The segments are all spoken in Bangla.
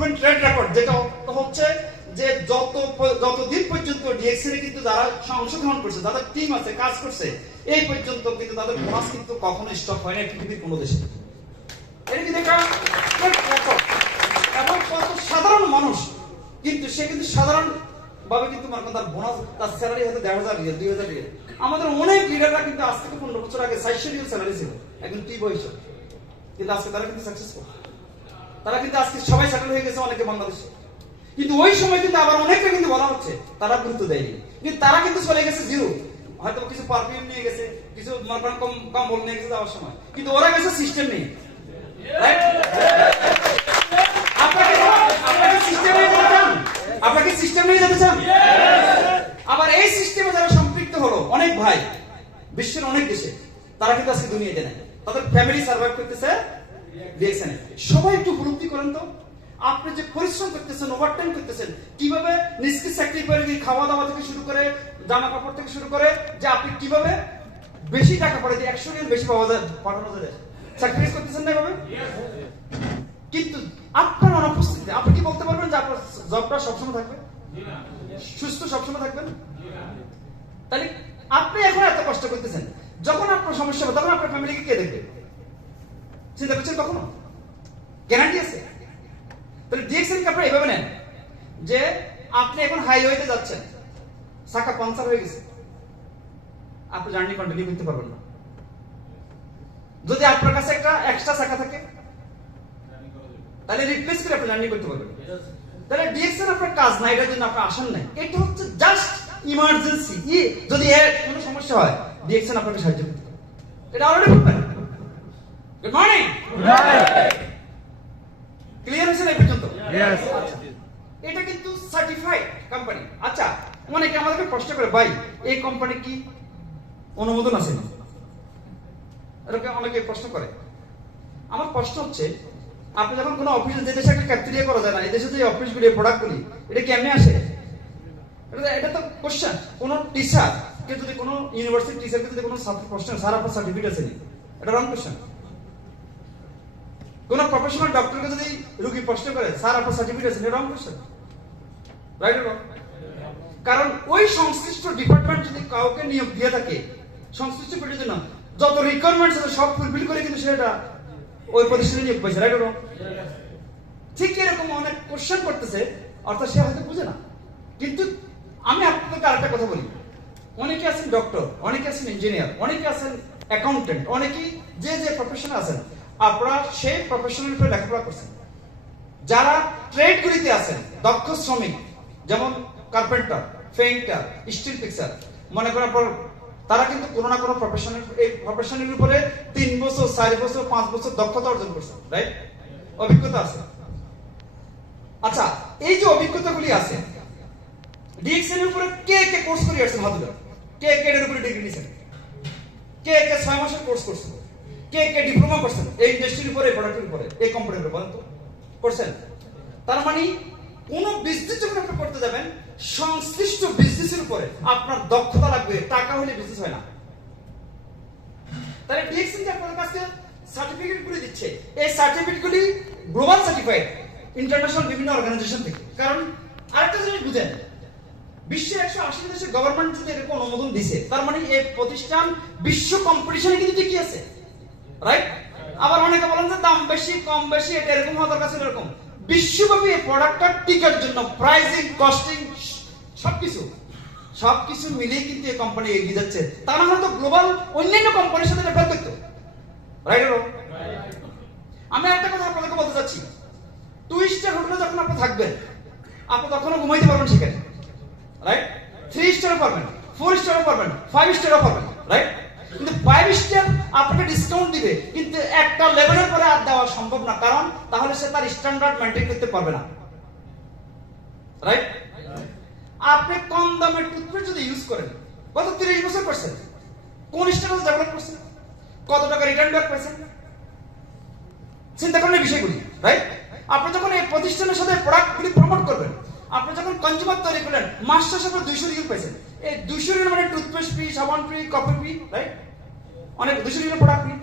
প্রুভেন ট্রেড রেকর্ড, যেটা হচ্ছে যে যতদিন পর্যন্ত ডিএক্সএল কিন্তু যারা অংশগ্রহণ করছে, যাদের টিম আছে, কাজ করছে, এই পর্যন্ত কিন্তু তাদের বোনাস কিন্তু কখনো স্টপ হয় না পৃথিবীর কোনো দেশে। এটা কিন্তু একটা রেকর্ড। এবং কত সাধারণ মানুষ কিন্তু সে কিন্তু সাধারণ ভাবে কিন্তু তার বোনাস, তার স্যালারি হয়তো 1,500 রিয়াল, 2,000 রিয়াল। আমাদের অনেক লিডাররা কিন্তু আজ থেকে 15 বছর আগে 400 রিয়াল স্যালারি ছিল একজন টি বয়সে, কিন্তু আজকে তারা কিন্তু সাকসেসফুল। তারা কিন্তু আজকে সবাই সেটেল হয়ে গেছে অনেকে বাংলাদেশে। কিন্তু ওই সময় কিন্তু আবার অনেকে কিন্তু বলা হচ্ছে তারা গুরুত্ব দেয়নি, কিন্তু তারা কিন্তু চলে গেছে জিরো। হয়তো কিছু পারফিউম নিয়ে গেছে, কিছু মার্কান কম্বল নিয়ে গেছে যাওয়ার সময়, কিন্তু ওরা গেছে সিস্টেম নেই। রাইট? আপনাকে সিস্টেম নিয়ে যেতে চান? আপনাকে সিস্টেম নিয়ে যেতে চান? আবার এই সিস্টেমে যারা সম্পৃক্ত হলো অনেক ভাই বিশ্বের অনেক দেশে, তারা কিন্তু আজকে দুনিয়াতে নেই, তাদের ফ্যামিলি সার্ভাইভ করতেছে ডিএক্সএন। সবাই একটু উপলব্ধি করেন তো, আপনি যে পরিশ্রম করতেছেন, ওভারটাইম করতেছেন, কিভাবে নিজকে স্যাক্রিফাইস করে, খাওয়া দাওয়া থেকে শুরু করে, জামা কাপড় থেকে শুরু করে, যে আপনি কিভাবে বেশি টাকা পড়ে যে 100 রিয়াল বেশি পাওয়া যায়, পাঠানো যায়, স্যাক্রিফাইস করতেছেন না এভাবে। কিন্তু আপনার অনুপস্থিতিতে আপনি কি বলতে পারবেন যে আপনার জবটা সবসময় থাকবে, সুস্থ সবসময় থাকবেন? তাহলে আপনি এখন এত কষ্ট করতেছেন, যখন আপনার সমস্যা হবে তখন আপনার ফ্যামিলিকে কে দেখবে? চিন্তা করছেন কখনো? গ্যারান্টি আছে? তাহলে ডিএক্সএল কে আপনি এভাবে নেন যে আপনি এখন হাইওয়েতে যাচ্ছেন, চাকা পাংচার হয়ে গেছে, আপনি জার্নি কন্টিনিউ করতে পারবেন না। যদি আপনার কাছে একটা এক্সট্রা চাকা থাকে তাহলে রিপ্লেস করে আপনি জার্নি করতে পারবেন। তাহলে ডিএক্সএল আপনার কাজ না, এটার জন্য আপনার আসেন নাই, এটা হচ্ছে জাস্ট ইমার্জেন্সি। যদি এর কোনো সমস্যা হয় ডিএক্সএল আপনাকে সাহায্য করতে পারে। এটা অলরেডি বলবেন। Good morning. ক্লিয়ার হয়েছে না এই পর্যন্ত? Yes. এটা কিন্তু সার্টিফাইড কোম্পানি। আচ্ছা, অনেকে আমাদেরকে প্রশ্ন করে, ভাই এই কোম্পানি কি অনুমোদন আছে না? এরকম অনেকে প্রশ্ন করে। আমার প্রশ্ন হচ্ছে, আপনি যখন কোনো অফিসে, যে দেশে একটা ক্যাফেটেরিয়া করা যায় না, এই দেশে যে অফিসগুলি, প্রোডাক্টগুলি, এটা কেমনে আসে? এটা তো কোশ্চেন। কোন টিচার কে যদি, কোনো ইউনিভার্সিটি টিচারকে যদি কোনো প্রশ্ন, স্যার আপনার সার্টিফিকেট আছে নি, এটা রং কোশ্চেন। কোন প্রফেশনাল ডক্টরকে যদি রোগী প্রশ্ন করে, স্যার আপনার সার্টিফিকেট আছে, এটা রং কোশ্চেন। Right or wrong? কারণ ওই সংশ্লিষ্ট ডিপার্টমেন্ট যদি কাউকে নিয়োগ দিয়ে থাকে, সংশ্লিষ্ট পেটের জন্য যত রিকোয়ারমেন্টস আছে সব ফুলফিল করে কিন্তু সেটা ওই প্রতিষ্ঠানে নিয়োগ পাইছে। Right or wrong? ঠিক এরকম অনেক কোশ্চেন করতেছে, অর্থাৎ সে হয়তো বুঝে না। কিন্তু আমি আপনাদেরকে আরেকটা কথা বলি, অনেকে আছেন ডক্টর, অনেকে আছেন ইঞ্জিনিয়ার, অনেকে আছেন অ্যাকাউন্টেন্ট, অনেকেই যে যে প্রফেশনে আছেন, আপনারা সেই প্রফেশনের উপরে লেখাপড়া করছেন। যারা ট্রেডগুলিতে আছেন, দক্ষ শ্রমিক, যেমন কার্পেন্টার, পেইন্টার, স্টিল ফিক্সার, মনে করার পর তারা কিন্তু কোনো না কোনো প্রফেশনের, এই প্রফেশনের উপরে 3 বছর, 4 বছর, 5 বছর দক্ষতা অর্জন করছেন। রাইট? অভিজ্ঞতা আছে। আচ্ছা, এই যে অভিজ্ঞতাগুলি আছে, ডিএক্সএল এর উপরে কে কে কোর্স করে আসছেন? হাত তুলে। কে কে এর উপরে ডিগ্রি নিছেন? কে কে 6 মাসের কোর্স করছেন? কে কে ডিপ্লোমা করছেন এই ইন্ডাস্ট্রির উপরে, প্রোডাক্টের উপরে, এই কোম্পানির উপরে? বলেন তো, করছেন? তার মানে কোন বিজনেস যখন আপনি করতে যাবেন, সংশ্লিষ্ট বিজনেসের উপরে আপনার দক্ষতা লাগবে, টাকা হলে বিজনেস হয় না। তাহলে ডিএক্সএল যে আপনাদের কাছে সার্টিফিকেট গুলি দিচ্ছে, এই সার্টিফিকেটগুলি গ্লোবাল সার্টিফাইড ইন্টারন্যাশনাল বিভিন্ন অর্গানাইজেশন থেকে। কারণ আরেকটা জিনিস বুঝেন, বিশ্বের 180 দেশের গভর্নমেন্ট যদি এরকম অনুমোদন দিছে, তার মানে এই প্রতিষ্ঠান বিশ্ব কম্পিটিশনে কিন্তু টিকে আছে। রাইট? আবার অনেকে বলেন যে দাম বেশি, কম বেশি, এটা এরকম হওয়া দরকার ছিল, এরকম। বিশ্বব্যাপী এই প্রোডাক্টটা টিকার জন্য প্রাইসিং, কস্টিং, সবকিছু মিলিয়ে কিন্তু এই কোম্পানি এগিয়ে যাচ্ছে। তা না হলে তো গ্লোবাল অন্যান্য কোম্পানির সাথে রেফার করতো। Right or wrong? আমি একটা কথা আপনাদেরকে বলতে চাচ্ছি, 2 স্টার হোটেলে যখন আপনি থাকবেন, আপনি তখনও ঘুমাইতে পারবেন সেখানে। রাইট? 3 স্টারও পারবেন, 4 স্টারও পারবেন, 5 স্টারও পারবেন। রাইট? কিন্তু 5 স্টার আপনাকে ডিসকাউন্ট দিবে, কিন্তু একটা লেভেলের পরে আর দেওয়া সম্ভব না, কারণ তাহলে সে তার স্ট্যান্ডার্ড মেইনটেইন করতে পারবে না। রাইট? আপনি কম দামের টুথপেস্ট যদি ইউজ করেন, গত 30 বছর করছেন, কোন স্টাইল ডেভেলপ করছেন, কত টাকা রিটার্ন ব্যাক পাইছেন, চিন্তা করেন এই বিষয়গুলি। রাইট? আপনি যখন এই প্রতিষ্ঠানের সাথে প্রোডাক্টগুলি প্রমোট করবেন, আপনি যখন কনজিউমার তৈরি করলেন, মাস শেষে আপনি 200 রিয়াল পাইছেন। এই 200 রিয়াল মানে টুথপেস্ট ফ্রি, সাবান ফ্রি, কফি ফ্রি। রাইট? অনেক 200 রিয়াল প্রোডাক্ট ফ্রি।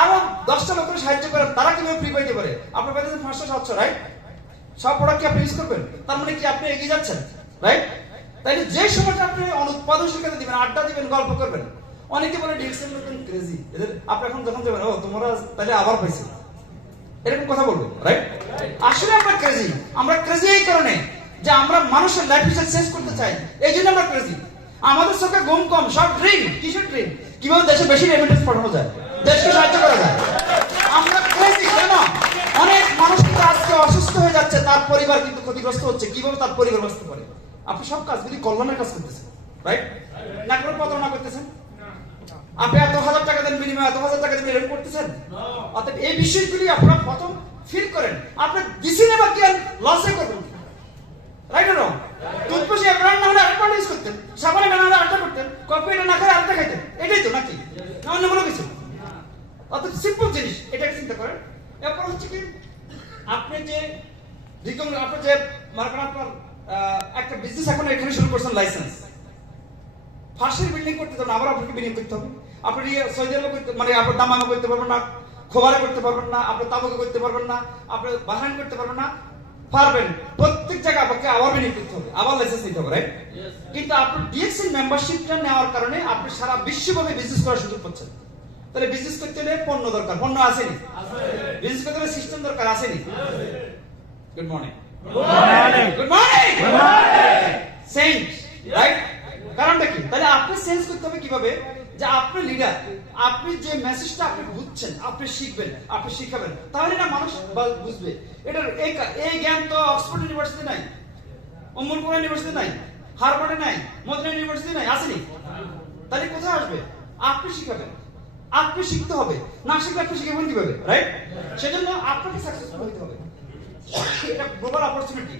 আরো 10টা লোকের সাহায্য করেন, তারা কিভাবে ফ্রি পাইতে পারে? আপনি পাইতেছেন 500, 700। রাইট? সব প্রোডাক্ট কি আপনি ইউজ করবেন? তার মানে কি আপনি এগিয়ে যাচ্ছেন, রাইট? তাইলে যে সময়টা আপনি অনুৎপাদনশীলতা দিবেন, আড্ডা দিবেন, গল্প করবেন, অনেকে বলে ডিএক্সএল নতুন ক্রেজি, এদের আপনি এখন যখন যাবেন, ও তোমরা তাহলে আবার পাইছে, এরকম কথা বলবো, রাইট? আসলে আমরা ক্রেজি। আমরা ক্রেজি এই কারণে যে আমরা মানুষের লাইফ স্টাইল চেঞ্জ করতে চাই, এই জন্য আমরা ক্রেজি। আমাদের চোখে ঘুম কম, সব ড্রিম। কিসের ড্রিম? কিভাবে দেশে বেশি রেমিটেন্স পাঠানো যায়, দেশকে সাহায্য করা যায়। আমরা ক্রেজি কেন? অনেক মানুষ কিন্তু আজকে অসুস্থ হয়ে যাচ্ছে, তার পরিবার কিন্তু ক্ষতিগ্রস্ত হচ্ছে। কিভাবে তার পরিবার বাঁচতে পারে? আপনি সব কাজ যদি কল্যাণের কাজ করতেছেন, রাইট? না করে প্রতারণা করতেছেন। আপনি এত হাজার টাকা দেন বিনিময়ে, এত হাজার টাকা দেন এরকম করতেছেন। অর্থাৎ এই বিষয়গুলি আপনারা প্রথম ফিল করেন। আপনি দিছেন বা কি লসে করবেন, রাইট? রং টুথপেস্ট একবার না হলে আরেকবার ইউজ করতেন, সাবানে না হলে আরেকটা করতেন, কফি এটা না খেলে আরেকটা খাইতেন। এটাই তো নাকি? না অন্য কোনো কিছু? অর্থাৎ সিম্পল জিনিস, এটাকে চিন্তা করেন। এরপর হচ্ছে কি, আপনি যে আপনি যে মনে করেন আপনার একটা বিজনেস এখন এখানে শুরু করছেন, লাইসেন্স ফাঁসের বিল্ডিং করতে যাবেন, আবার আপনাকে বিনিয়োগ করতে হবে। আপনি সৌদি আরবে করতে, মানে আপনার দামামে করতে পারবেন না, খোবারে করতে পারবেন না, আপনি তাবুকে করতে পারবেন না, আপনি বাহরাইন করতে পারবেন না। পারবেন, প্রত্যেক জায়গায় আপনাকে আবার বিনিয়োগ করতে হবে, আবার লাইসেন্স নিতে হবে, রাইট? কিন্তু আপনার ডিএক্সএল মেম্বারশিপটা নেওয়ার কারণে আপনি সারা বিশ্বব্যাপী বিজনেস করার সুযোগ পাচ্ছেন। তাহলে বিজনেস করতে হলে পণ্য দরকার, পণ্য আসেনি? বিজনেস করতে হলে সিস্টেম দরকার, আসেনি? Good morning, good morning, sent, right? কারণটা কি? তাহলে আপনি চেঞ্জ করতে হবে কিভাবে? যে আপনি লিডার, আপনি যে মেসেজটা আপনি বুঝছেন, আপনি শিখবেন, আপনি শিখাবেন, তাহলে না মানুষ বুঝবে। এটার এই জ্ঞান তো অক্সফোর্ড ইউনিভার্সিটি নাই, উম্মুল কুরআন ইউনিভার্সিটি নাই, হার্ভার্ডে নাই, মদিনা ইউনিভার্সিটি নাই, আসেনি? তাহলে কোথায় আসবে? আপনি শিখাবেন, আপনি শিখতে হবে। না শিখলে আপনি শিখাবেন কিভাবে, রাইট? সেজন্য আপনাকে সাকসেসফুল হতে হবে। এটা গ্লোবাল অপরচুনিটি।